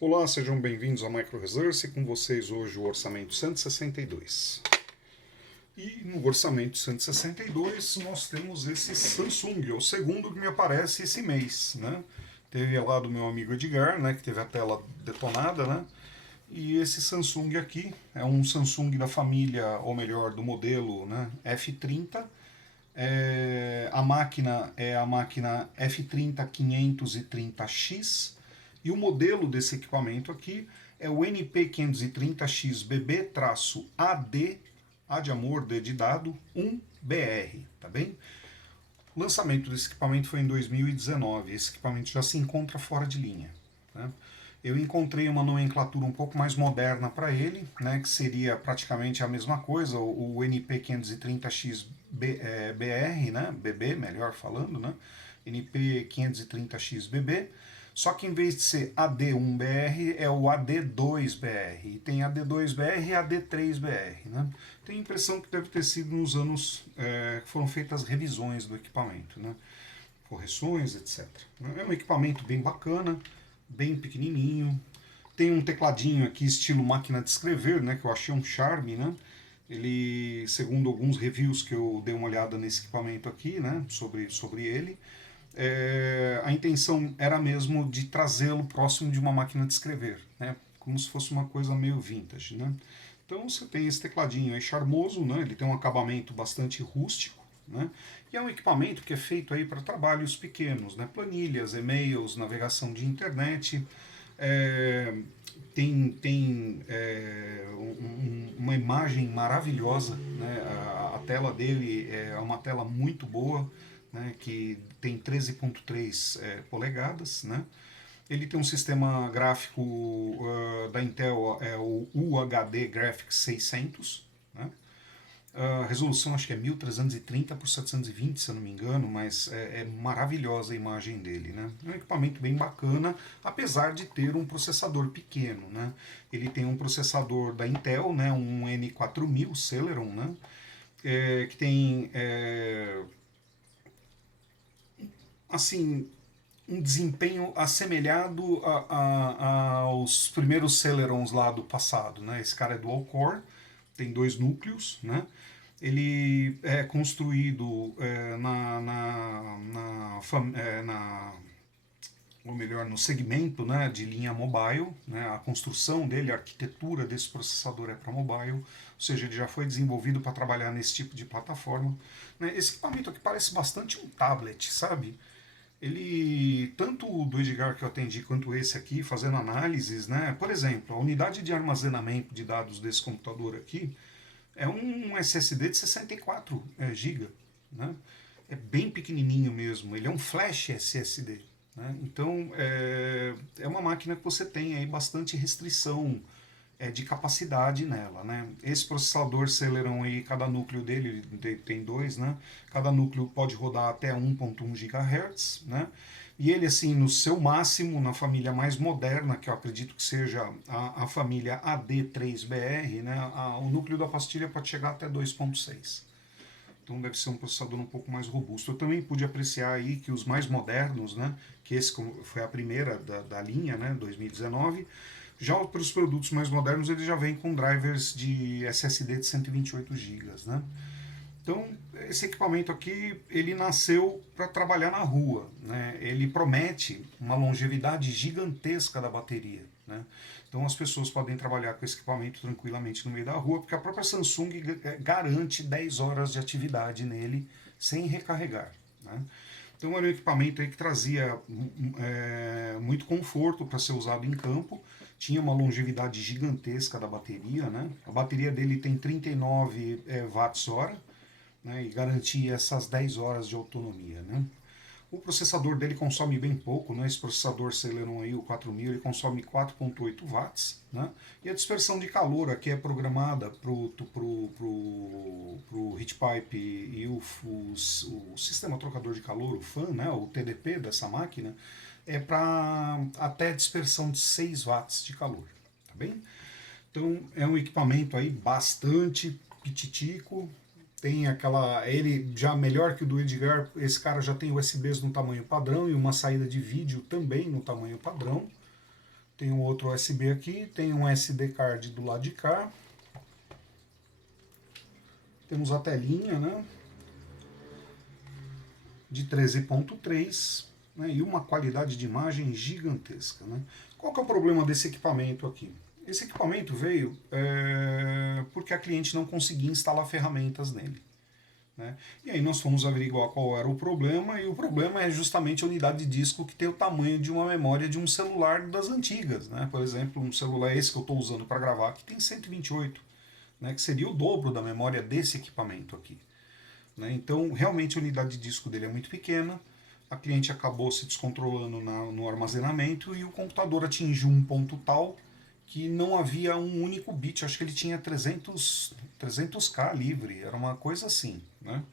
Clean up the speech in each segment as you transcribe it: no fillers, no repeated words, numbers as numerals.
Olá, sejam bem-vindos ao Micro Resource, com vocês hoje o orçamento 162. E no orçamento 162 nós temos esse Samsung, é o segundo que me aparece esse mês, né? Teve lá do meu amigo Edgar, né, que teve a tela detonada, né? E esse Samsung aqui é um Samsung da família, ou melhor, do modelo, né, F30. A máquina é a máquina F30 530X e o modelo desse equipamento aqui é o NP530XBB-AD, A de amor, D de dado, 1BR, tá bem? O lançamento desse equipamento foi em 2019, esse equipamento já se encontra fora de linha. Né? Eu encontrei uma nomenclatura um pouco mais moderna para ele, né, que seria praticamente a mesma coisa, o NP530X-BR, né, BB, melhor falando, né, NP530X-BB, só que em vez de ser AD1BR, é o AD2BR, e tem AD2BR e AD3BR. Né? Tenho a impressão que deve ter sido nos anos que foram feitas revisões do equipamento, né? Correções, etc. É um equipamento bem bacana, bem pequenininho. Tem um tecladinho aqui estilo máquina de escrever, né, que eu achei um charme, né? Ele, segundo alguns reviews que eu dei uma olhada nesse equipamento aqui, né, sobre ele, a intenção era mesmo de trazê-lo próximo de uma máquina de escrever, né, como se fosse uma coisa meio vintage, né? Então você tem esse tecladinho aí charmoso, né? Ele tem um acabamento bastante rústico, né? E é um equipamento que é feito aí para trabalhos pequenos, né? Planilhas, e-mails, navegação de internet. É, uma imagem maravilhosa, né? A tela dele é uma tela muito boa, né? Que tem 13,3 polegadas, né? Ele tem um sistema gráfico da Intel, é o UHD Graphics 600, né? A resolução acho que é 1330 por 720, se eu não me engano, mas é maravilhosa a imagem dele, né? É um equipamento bem bacana, apesar de ter um processador pequeno, né? Ele tem um processador da Intel, né? Um N4000 Celeron, né? Que tem assim um desempenho assemelhado aos primeiros Celerons lá do passado, né? Esse cara é dual core, tem dois núcleos, né? Ele é construído ou melhor, no segmento, né, de linha mobile, né, a construção dele, a arquitetura desse processador é para mobile, ou seja, ele já foi desenvolvido para trabalhar nesse tipo de plataforma. Né. Esse equipamento aqui parece bastante um tablet, sabe? Ele, tanto o do Edgar que eu atendi quanto esse aqui, fazendo análises, né? Por exemplo, a unidade de armazenamento de dados desse computador aqui é um SSD de 64 GB, né? É bem pequenininho mesmo, ele é um flash SSD. Né? Então é uma máquina que você tem aí bastante restrição de capacidade nela. Né? Esse processador Celeron aí, cada núcleo dele tem dois, né? Cada núcleo pode rodar até 1.1 GHz, né? E ele, assim, no seu máximo, na família mais moderna, que eu acredito que seja a família AD3BR, né? O núcleo da pastilha pode chegar até 2.6. Então deve ser um processador um pouco mais robusto. Eu também pude apreciar aí que os mais modernos, né, que esse foi a primeira da linha, né, 2019, já para os produtos mais modernos ele já vem com drivers de SSD de 128 GB, né? Então, esse equipamento aqui, ele nasceu para trabalhar na rua. Né? Ele promete uma longevidade gigantesca da bateria. Né? Então, as pessoas podem trabalhar com esse equipamento tranquilamente no meio da rua, porque a própria Samsung garante 10 horas de atividade nele sem recarregar. Né? Então, era um equipamento aí que trazia muito conforto para ser usado em campo, tinha uma longevidade gigantesca da bateria. Né? A bateria dele tem 39 watts-hora, né, e garantir essas 10 horas de autonomia. Né? O processador dele consome bem pouco, né? Esse processador Celeron aí, o 4000, ele consome 4.8 watts, né? E a dispersão de calor aqui é programada para o heat pipe e o sistema trocador de calor, o fan, né? O TDP dessa máquina, é para até dispersão de 6 watts de calor, tá bem? Então é um equipamento aí bastante pititico, tem aquela. Ele já melhor que o do Edgar, esse cara já tem USBs no tamanho padrão e uma saída de vídeo também no tamanho padrão. Tem um outro USB aqui, tem um SD card do lado de cá. Temos a telinha, né, de 13.3, né, e uma qualidade de imagem gigantesca. Né. Qual que é o problema desse equipamento aqui? Esse equipamento veio porque a cliente não conseguia instalar ferramentas nele. Né? E aí nós fomos averiguar qual era o problema, e o problema é justamente a unidade de disco que tem o tamanho de uma memória de um celular das antigas. Né? Por exemplo, um celular esse que eu estou usando para gravar aqui tem 128, né? Que seria o dobro da memória desse equipamento aqui. Né? Então, realmente a unidade de disco dele é muito pequena, a cliente acabou se descontrolando no armazenamento e o computador atingiu um ponto tal que não havia um único bit, acho que ele tinha 300k livre, era uma coisa assim. Né?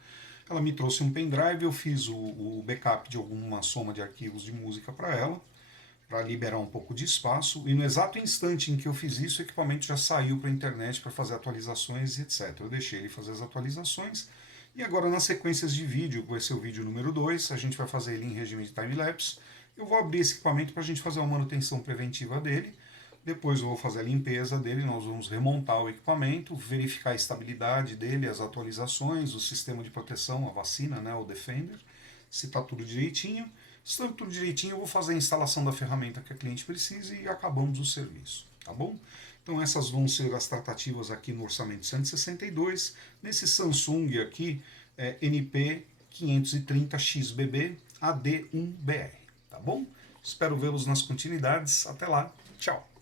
Ela me trouxe um pendrive, eu fiz o backup de alguma soma de arquivos de música para ela, para liberar um pouco de espaço, e no exato instante em que eu fiz isso, o equipamento já saiu para a internet para fazer atualizações, etc. Eu deixei ele fazer as atualizações, e agora nas sequências de vídeo, que vai ser o vídeo número 2, a gente vai fazer ele em regime de time-lapse. Eu vou abrir esse equipamento para a gente fazer uma manutenção preventiva dele, depois eu vou fazer a limpeza dele, nós vamos remontar o equipamento, verificar a estabilidade dele, as atualizações, o sistema de proteção, a vacina, né, o Defender, se está tudo direitinho. Se está tudo direitinho, eu vou fazer a instalação da ferramenta que a cliente precisa e acabamos o serviço, tá bom? Então essas vão ser as tratativas aqui no orçamento 162, nesse Samsung aqui, NP530XBB AD1BR, tá bom? Espero vê-los nas continuidades, até lá, tchau!